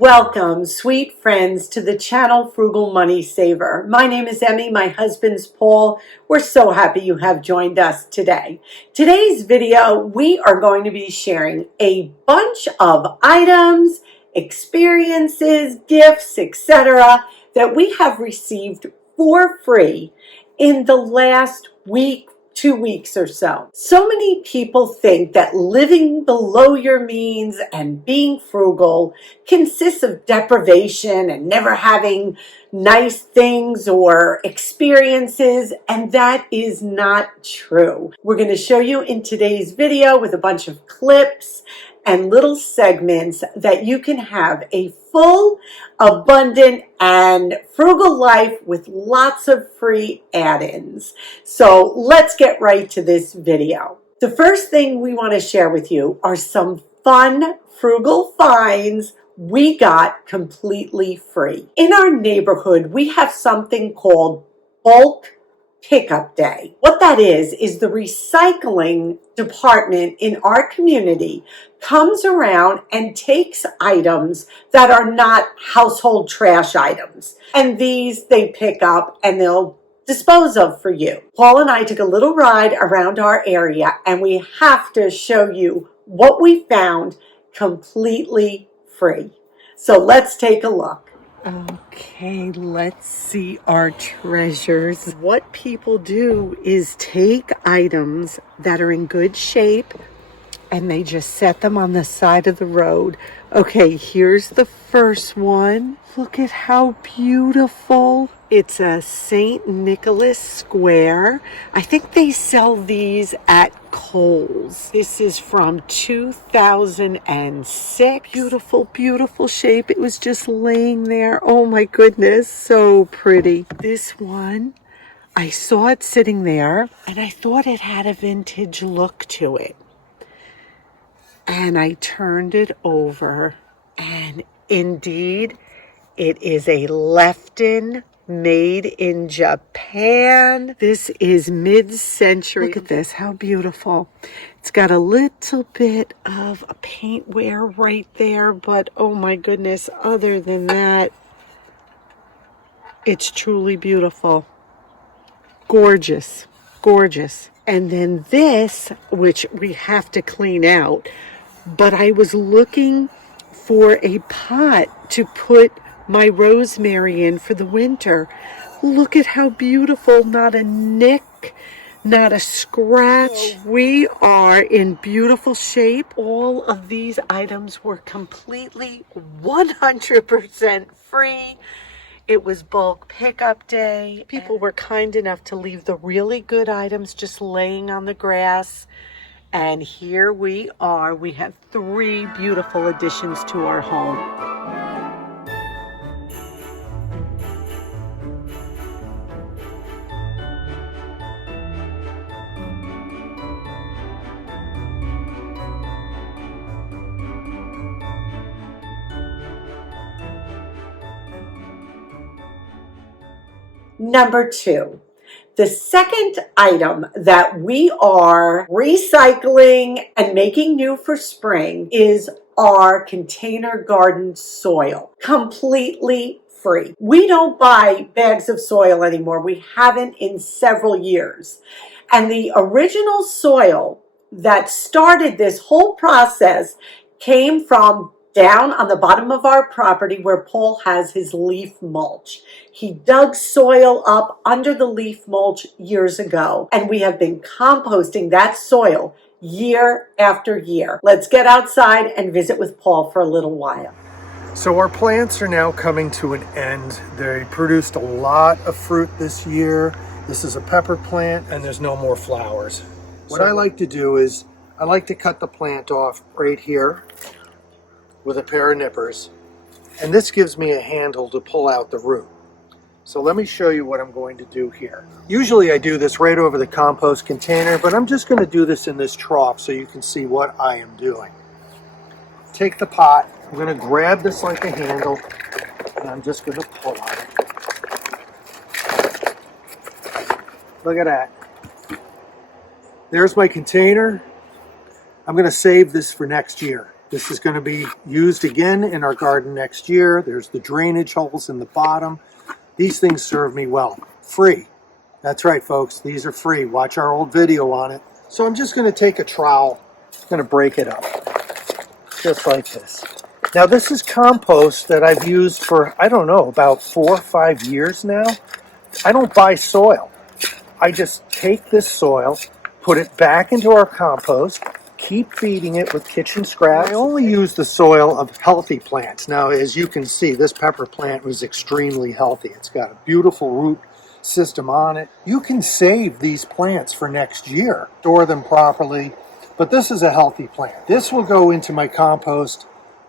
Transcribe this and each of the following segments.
Welcome, sweet friends, to the channel Frugal Money Saver. My name is Emmy, my husband's Paul. We're so happy you have joined us today. Today's video, we are going to be sharing a bunch of items, experiences, gifts, etc. that we have received for free in the last week, 2 weeks or so. So many people think that living below your means and being frugal consists of deprivation and never having nice things or experiences, and that is not true. We're going to show you in today's video with a bunch of clips and little segments that you can have a full, abundant, and frugal life with lots of free add-ins. So let's get right to this video. The first thing we want to share with you are some fun, frugal finds we got completely free. In our neighborhood, we have something called bulk pickup day. What that is the recycling department in our community comes around and takes items that are not household trash items. And these they pick up and they'll dispose of for you. Paul and I took a little ride around our area and we have to show you what we found completely free. So let's take a look. Okay, let's see our treasures. What people do is take items that are in good shape and they just set them on the side of the road. Okay, here's the first one. Look at how beautiful. It's a St. Nicholas square. I think they sell these at Kohl's. This is from 2006. Beautiful, beautiful shape. It was just laying there. Oh my goodness, so pretty. This one, I saw it sitting there and I thought it had a vintage look to it. And I turned it over and indeed it is a Lefton made in Japan. This is mid-century. Look at this, how beautiful. It's got a little bit of a paint wear right there, but oh my goodness, other than that, it's truly beautiful. Gorgeous, gorgeous. And then this, which we have to clean out, but I was looking for a pot to put my rosemary in for the winter. Look at how beautiful, not a nick, not a scratch. We are in beautiful shape. All of these items were completely 100% free. It was bulk pickup day. People were kind enough to leave the really good items just laying on the grass. And here we are. We have 3 beautiful additions to our home. Number 2. The second item that we are recycling and making new for spring is our container garden soil. Completely free. We don't buy bags of soil anymore. We haven't in several years. And the original soil that started this whole process came from down on the bottom of our property where Paul has his leaf mulch. He dug soil up under the leaf mulch years ago, and we have been composting that soil year after year. Let's get outside and visit with Paul for a little while. So our plants are now coming to an end. They produced a lot of fruit this year. This is a pepper plant and there's no more flowers. What I like to do is I like to cut the plant off right here with a pair of nippers, and this gives me a handle to pull out the root. So let me show you what I'm going to do here. Usually I do this right over the compost container, but I'm just going to do this in this trough so you can see what I am doing. Take the pot, I'm going to grab this like a handle, and I'm just going to pull on it. Look at that. There's my container. I'm going to save this for next year. This is going to be used again in our garden next year. There's the drainage holes in the bottom. These things serve me well. Free. That's right, folks. These are free. Watch our old video on it. So I'm just going to take a trowel. I'm going to break it up. Just like this. Now this is compost that I've used for, I don't know, about 4 or 5 years now. I don't buy soil. I just take this soil, put it back into our compost, keep feeding it with kitchen scraps. I only use the soil of healthy plants. Now, as you can see, this pepper plant was extremely healthy. It's got a beautiful root system on it. You can save these plants for next year, store them properly, but this is a healthy plant. This will go into my compost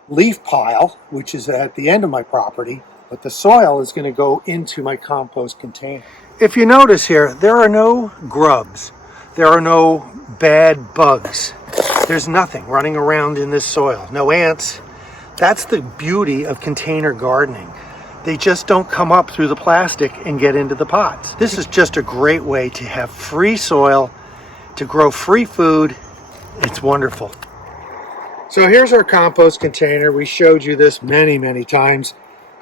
leaf pile, which is at the end of my property, but the soil is going to go into my compost container. If you notice here, there are no grubs. There are no bad bugs. There's nothing running around in this soil. No ants. That's the beauty of container gardening. They just don't come up through the plastic and get into the pots. This is just a great way to have free soil, to grow free food. It's wonderful. So here's our compost container. We showed you this many times.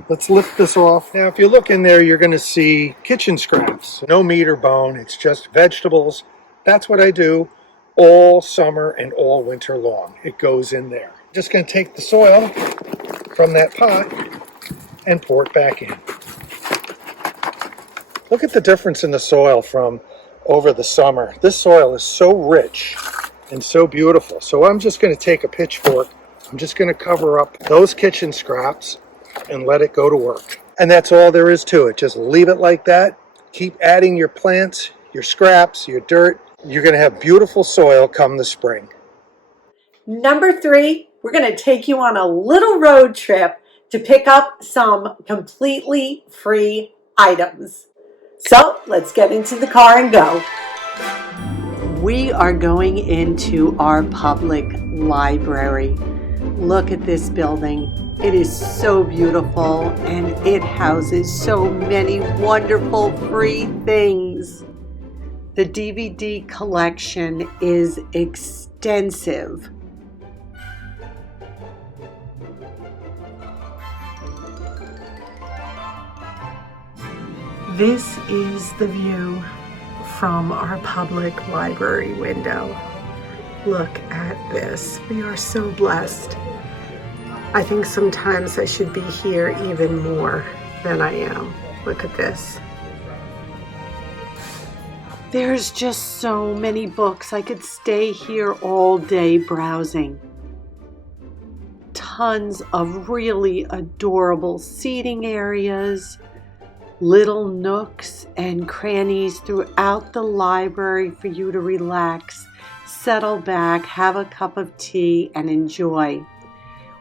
Let's lift this off. Now, if you look in there, you're going to see kitchen scraps. No meat or bone. It's just vegetables. That's what I do all summer and all winter long. It goes in there. Just going to take the soil from that pot and pour it back in. Look at the difference in the soil from over the summer. This soil is so rich and so beautiful. So I'm just going to take a pitchfork. I'm just going to cover up those kitchen scraps and let it go to work. And that's all there is to it. Just leave it like that. Keep adding your plants, your scraps, your dirt. You're going to have beautiful soil come the spring. Number 3, we're going to take you on a little road trip to pick up some completely free items. So let's get into the car and go. We are going into our public library. Look at this building. It is so beautiful and it houses so many wonderful free things. The DVD collection is extensive. This is the view from our public library window. Look at this. We are so blessed. I think sometimes I should be here even more than I am. Look at this. There's just so many books. I could stay here all day browsing. Tons of really adorable seating areas, little nooks and crannies throughout the library for you to relax, settle back, have a cup of tea, and enjoy.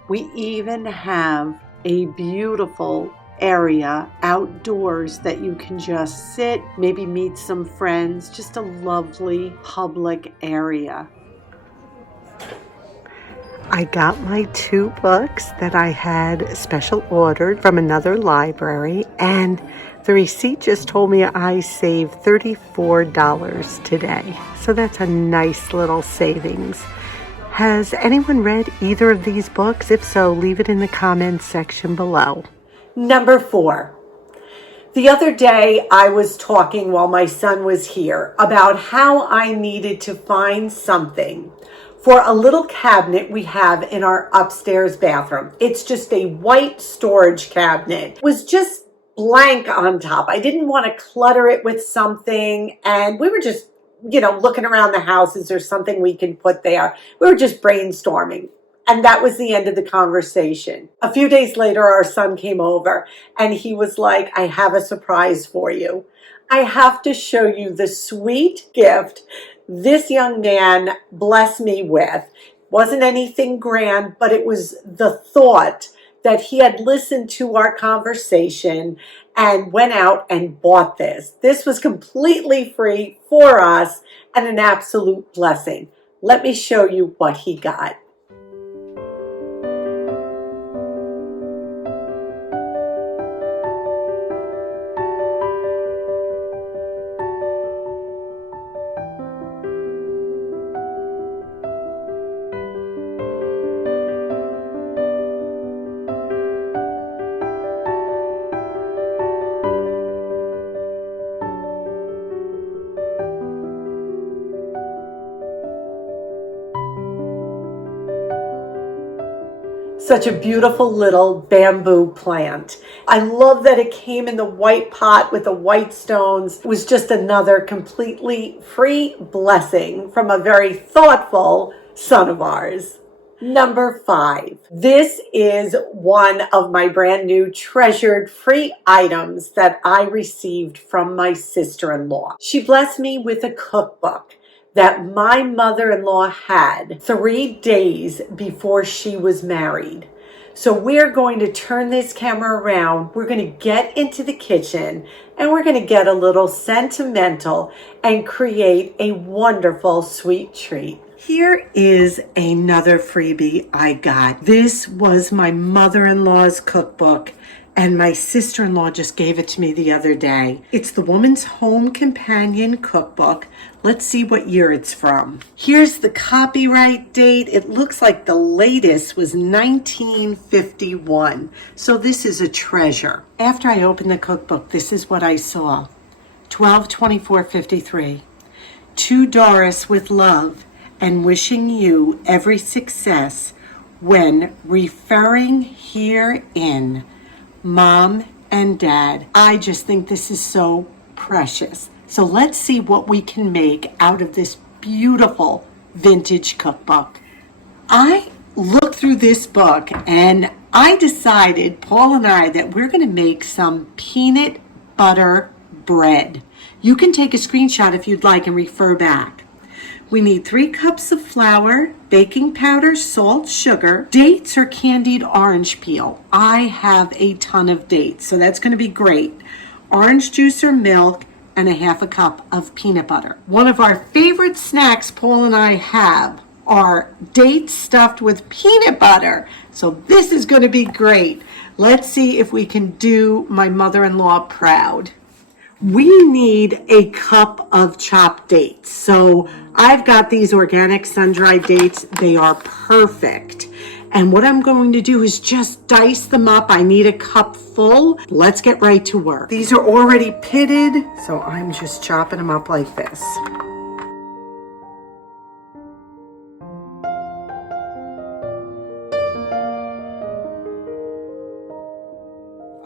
We even have a beautiful area outdoors that you can just sit, maybe meet some friends, just a lovely public area. I got my 2 books that I had special ordered from another library, and the receipt just told me I saved $34 today. So that's a nice little savings. Has anyone read either of these books? If so, leave it in the comments section below. Number 4. The other day I was talking while my son was here about how I needed to find something for a little cabinet we have in our upstairs bathroom. It's just a white storage cabinet. It was just blank on top. I didn't want to clutter it with something, and we were just looking around the house. Is there something we can put there? We were just brainstorming. And that was the end of the conversation. A few days later, our son came over and he was like, I have a surprise for you. I have to show you the sweet gift this young man blessed me with. Wasn't anything grand, but it was the thought that he had listened to our conversation and went out and bought this. This was completely free for us and an absolute blessing. Let me show you what he got. Such a beautiful little bamboo plant. I love that it came in the white pot with the white stones. It was just another completely free blessing from a very thoughtful son of ours. Number 5. This is one of my brand new treasured free items that I received from my sister-in-law. She blessed me with a cookbook that my mother-in-law had 3 days before she was married. So we're going to turn this camera around. We're going to get into the kitchen and we're going to get a little sentimental and create a wonderful sweet treat. Here is another freebie I got. This was my mother-in-law's cookbook, and my sister-in-law just gave it to me the other day. It's the Woman's Home Companion Cookbook. Let's see what year it's from. Here's the copyright date. It looks like the latest was 1951. So this is a treasure. After I opened the cookbook, this is what I saw. 12/24/53. To Doris with love and wishing you every success when referring herein. Mom and Dad. I just think this is so precious. So let's see what we can make out of this beautiful vintage cookbook. I looked through this book and I decided, Paul and I, that we're going to make some peanut butter bread. You can take a screenshot if you'd like and refer back. We need 3 cups of flour, baking powder, salt, sugar, dates or candied orange peel. I have a ton of dates, so that's going to be great. Orange juice or milk, and a 1/2 cup of peanut butter. One of our favorite snacks Paul and I have are dates stuffed with peanut butter. So this is going to be great. Let's see if we can do my mother-in-law proud. We need a cup of chopped dates. So I've got these organic sun-dried dates. They are perfect. And what I'm going to do is just dice them up. I need a cup full. Let's get right to work. These are already pitted, so I'm just chopping them up like this.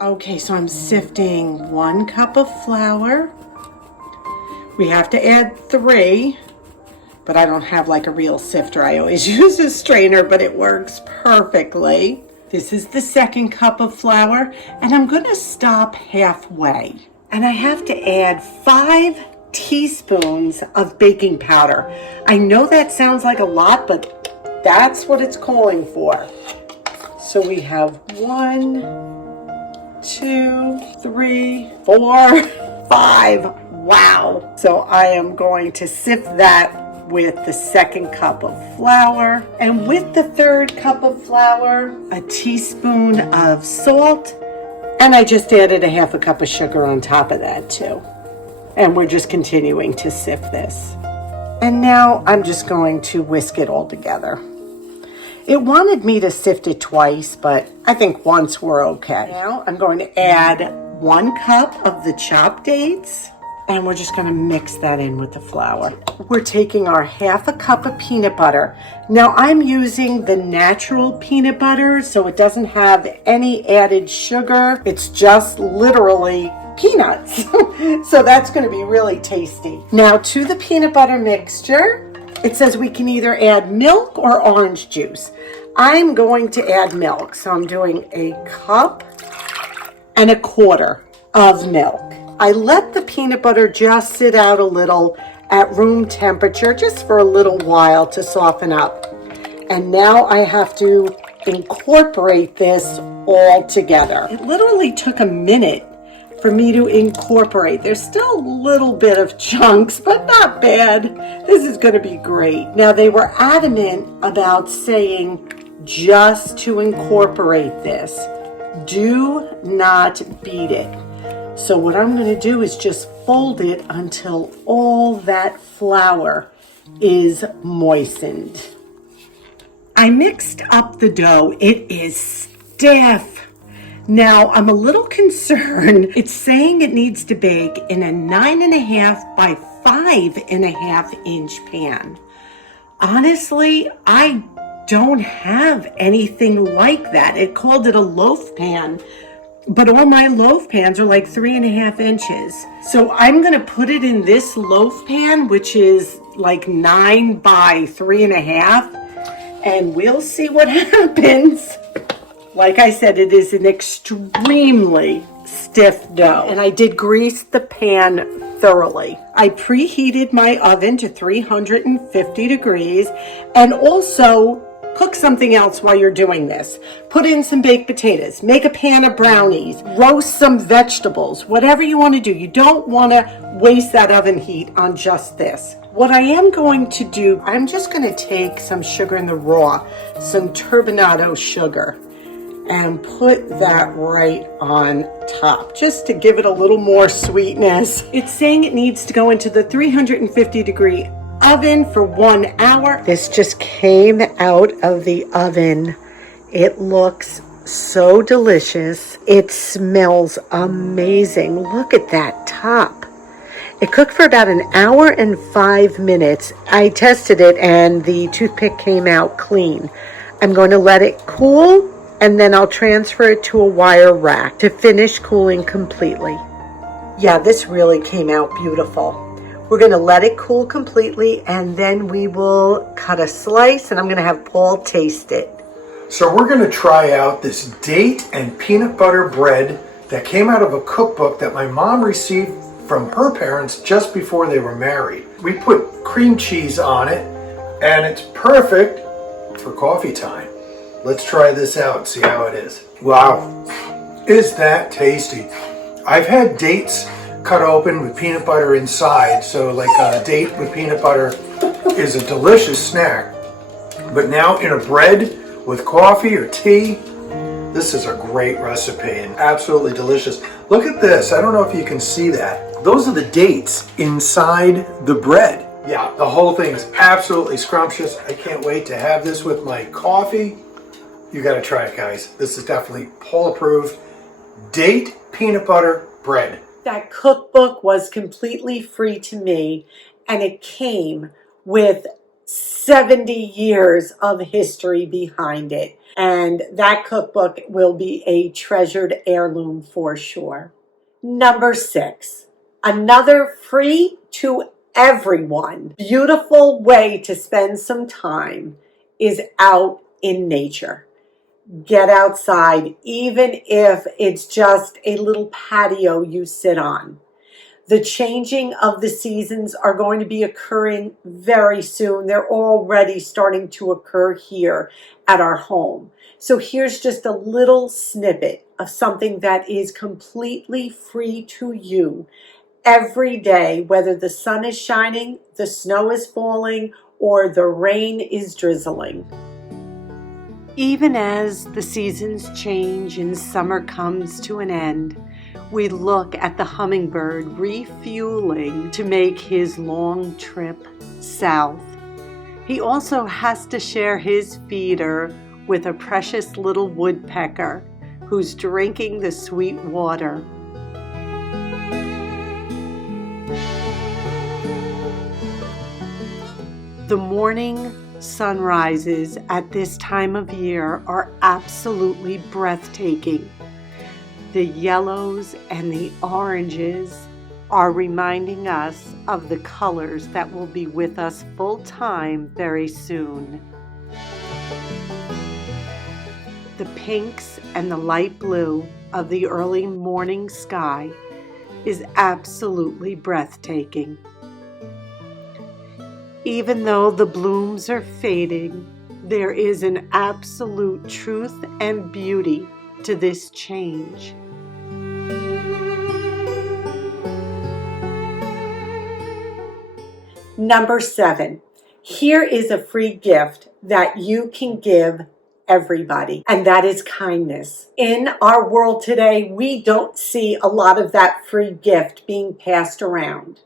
Okay, so I'm sifting 1 cup of flour. We have to add 3, but I don't have like a real sifter. I always use a strainer, but it works perfectly. This is the 2nd cup of flour, and I'm gonna stop halfway. And I have to add 5 teaspoons of baking powder. I know that sounds like a lot, but that's what it's calling for. So we have 1, 2, 3, 4, 5. Wow. So I am going to sift that with the 2nd cup of flour. And with the 3rd cup of flour, a teaspoon of salt. And I just added a 1/2 cup of sugar on top of that too. And we're just continuing to sift this. And now I'm just going to whisk it all together. It wanted me to sift it twice, but I think once we're okay. Now I'm going to add 1 cup of the chopped dates, and we're just going to mix that in with the flour. We're taking our 1/2 cup of peanut butter. Now I'm using the natural peanut butter, so it doesn't have any added sugar. It's just literally peanuts. So that's going to be really tasty. Now to the peanut butter mixture, it says we can either add milk or orange juice. I'm going to add milk, so I'm doing 1.25 cups of milk. I let the peanut butter just sit out a little at room temperature, just for a little while to soften up. And now I have to incorporate this all together. It literally took a minute for me to incorporate. There's still a little bit of chunks, but not bad. This is going to be great. Now, they were adamant about saying just to incorporate this. Do not beat it. So what I'm going to do is just fold it until all that flour is moistened. I mixed up the dough. It is stiff. Now, I'm a little concerned. It's saying it needs to bake in a 9.5 by 5.5 inch pan. Honestly, I don't have anything like that. It called it a loaf pan, but all my loaf pans are like 3.5 inches. So I'm gonna put it in this loaf pan, which is like 9 by 3.5, and we'll see what happens. Like I said, it is an extremely stiff dough. And I did grease the pan thoroughly. I preheated my oven to 350 degrees and also cook something else while you're doing this. Put in some baked potatoes, make a pan of brownies, roast some vegetables, whatever you want to do. You don't want to waste that oven heat on just this. What I am going to do, I'm just going to take some sugar in the raw, some turbinado sugar, and put that right on top just to give it a little more sweetness. It's saying it needs to go into the 350 degree oven for 1 hour. This just came out of the oven. It looks so delicious. It smells amazing. Look at that top. It cooked for about 1 hour and 5 minutes. I tested it and the toothpick came out clean. I'm going to let it cool, and then I'll transfer it to a wire rack to finish cooling completely. Yeah, this really came out beautiful. We're going to let it cool completely, and then we will cut a slice, and I'm going to have Paul taste it. So we're going to try out this date and peanut butter bread that came out of a cookbook that my mom received from her parents just before they were married. We put cream cheese on it, and it's perfect for coffee time. Let's try this out and see how it is. Wow, is that tasty. I've had dates cut open with peanut butter inside, so like a date with peanut butter is a delicious snack. But now in a bread with coffee or tea, this is a great recipe and absolutely delicious. Look at this. I don't know if you can see that. Those are the dates inside the bread. Yeah, the whole thing is absolutely scrumptious. I can't wait to have this with my coffee. You got to try it, guys. This is definitely Paul approved date peanut butter bread. That cookbook was completely free to me, and it came with 70 years of history behind it. And that cookbook will be a treasured heirloom for sure. Number 6, another free to everyone beautiful way to spend some time is out in nature. Get outside, even if it's just a little patio you sit on. The changing of the seasons are going to be occurring very soon. They're already starting to occur here at our home. So here's just a little snippet of something that is completely free to you every day, whether the sun is shining, the snow is falling, or the rain is drizzling. Even as the seasons change and summer comes to an end, we look at the hummingbird refueling to make his long trip south. He also has to share his feeder with a precious little woodpecker who's drinking the sweet water. The morning sunrises at this time of year are absolutely breathtaking. The yellows and the oranges are reminding us of the colors that will be with us full time very soon. The pinks and the light blue of the early morning sky is absolutely breathtaking. Even though the blooms are fading, there is an absolute truth and beauty to this change. Number 7, here is a free gift that you can give everybody, and that is kindness. In our world today, we don't see a lot of that free gift being passed around.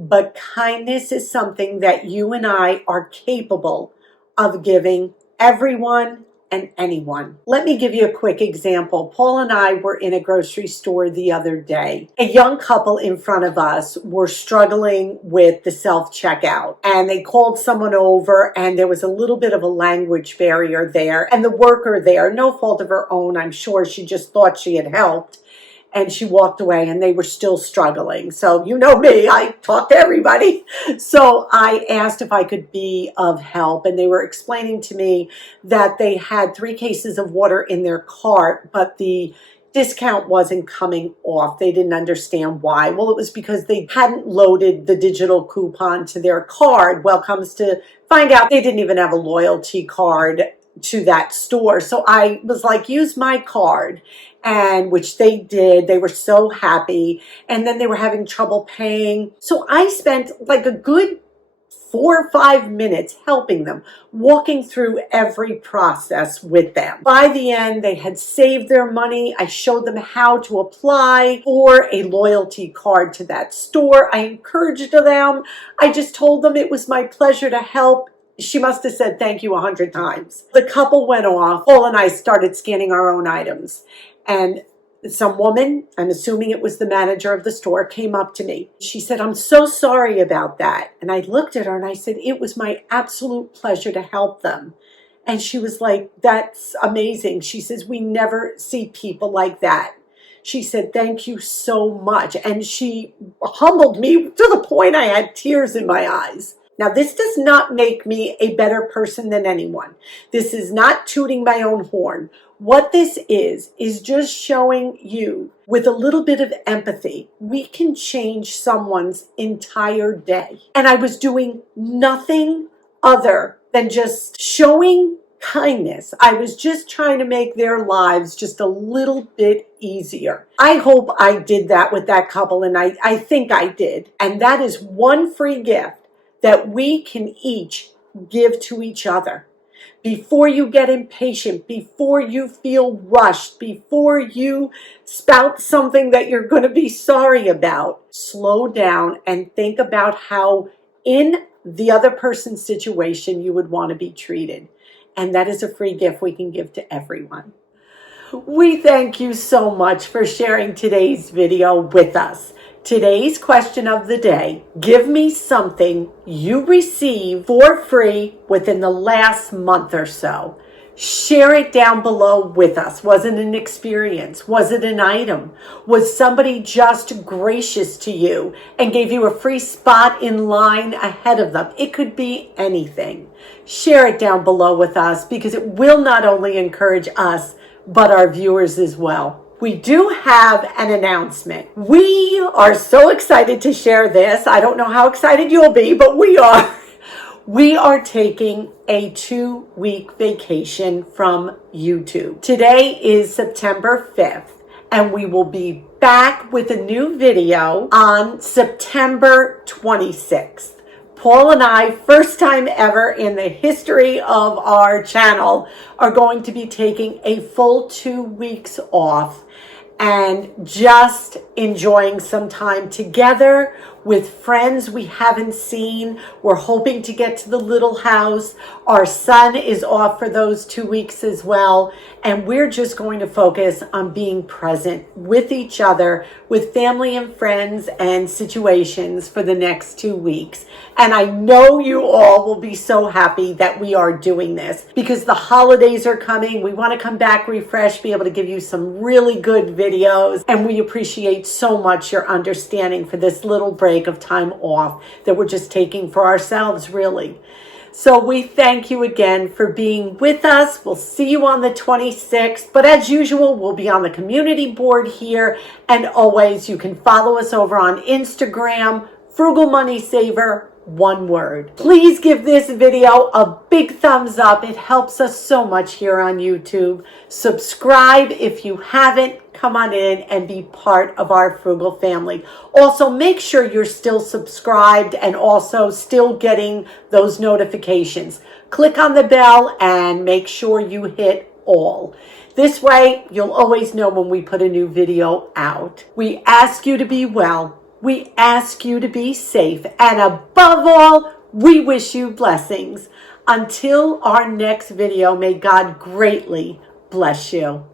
But kindness is something that you and I are capable of giving everyone and anyone. Let me give you a quick example. Paul and I were in a grocery store the other day. A young couple in front of us were struggling with the self-checkout, and they called someone over, and there was a little bit of a language barrier there, and the worker there, no fault of her own, I'm sure, she just thought she had helped, and she walked away, and they were still struggling. So you know me, I talk to everybody. So I asked if I could be of help, and they were explaining to me that they had 3 cases of water in their cart, but the discount wasn't coming off. They didn't understand why. Well, it was because they hadn't loaded the digital coupon to their card. Well, comes to find out they didn't even have a loyalty card to that store. So I was like, use my card, and which they did. They were so happy, and then they were having trouble paying. So I spent like a good 4 or 5 minutes helping them, walking through every process with them. By the end, they had saved their money. I showed them how to apply for a loyalty card to that store. I encouraged them. I just told them it was my pleasure to help. She must have said thank you 100 times. The couple went off. Paul and I started scanning our own items. And some woman, I'm assuming it was the manager of the store, came up to me. She said, I'm so sorry about that. And I looked at her and I said, it was my absolute pleasure to help them. And she was like, that's amazing. She says, we never see people like that. She said, thank you so much. And she humbled me to the point I had tears in my eyes. Now, this does not make me a better person than anyone. This is not tooting my own horn. What this is just showing you, with a little bit of empathy, we can change someone's entire day. And I was doing nothing other than just showing kindness. I was just trying to make their lives just a little bit easier. I hope I did that with that couple, and I think I did. And that is one free gift that we can each give to each other. Before you get impatient, before you feel rushed, before you spout something that you're going to be sorry about, slow down and think about how in the other person's situation you would want to be treated. And that is a free gift we can give to everyone. We thank you so much for sharing today's video with us. Today's question of the day: give me something you received for free within the last month or so. Share it down below with us. Was it an experience? Was it an item? Was somebody just gracious to you and gave you a free spot in line ahead of them? It could be anything. Share it down below with us, because it will not only encourage us, but our viewers as well. We do have an announcement. We are so excited to share this. I don't know how excited you'll be, but we are. We are taking a 2-week vacation from YouTube. Today is September 5th, and we will be back with a new video on September 26th. Paul and I, first time ever in the history of our channel, are going to be taking a full 2 weeks off and just enjoying some time together with friends we haven't seen. We're hoping to get to the little house. Our son is off for those 2 weeks as well. And we're just going to focus on being present with each other, with family and friends and situations for the next 2 weeks. And I know you all will be so happy that we are doing this, because the holidays are coming. We want to come back refreshed, be able to give you some really good videos. And we appreciate so much your understanding for this little break of time off that we're just taking for ourselves, really. So we thank you again for being with us. We'll see you on the 26th. But as usual, we'll be on the community board here. And always, you can follow us over on Instagram, Frugal Money Saver, one word. Please give this video a big thumbs up. It helps us so much here on YouTube. Subscribe if you haven't. Come on in and be part of our Frugal family. Also, make sure you're still subscribed and also still getting those notifications. Click on the bell and make sure you hit all. This way, you'll always know when we put a new video out. We ask you to be well. We ask you to be safe. And above all, We wish you blessings. Until our next video, may God greatly bless you.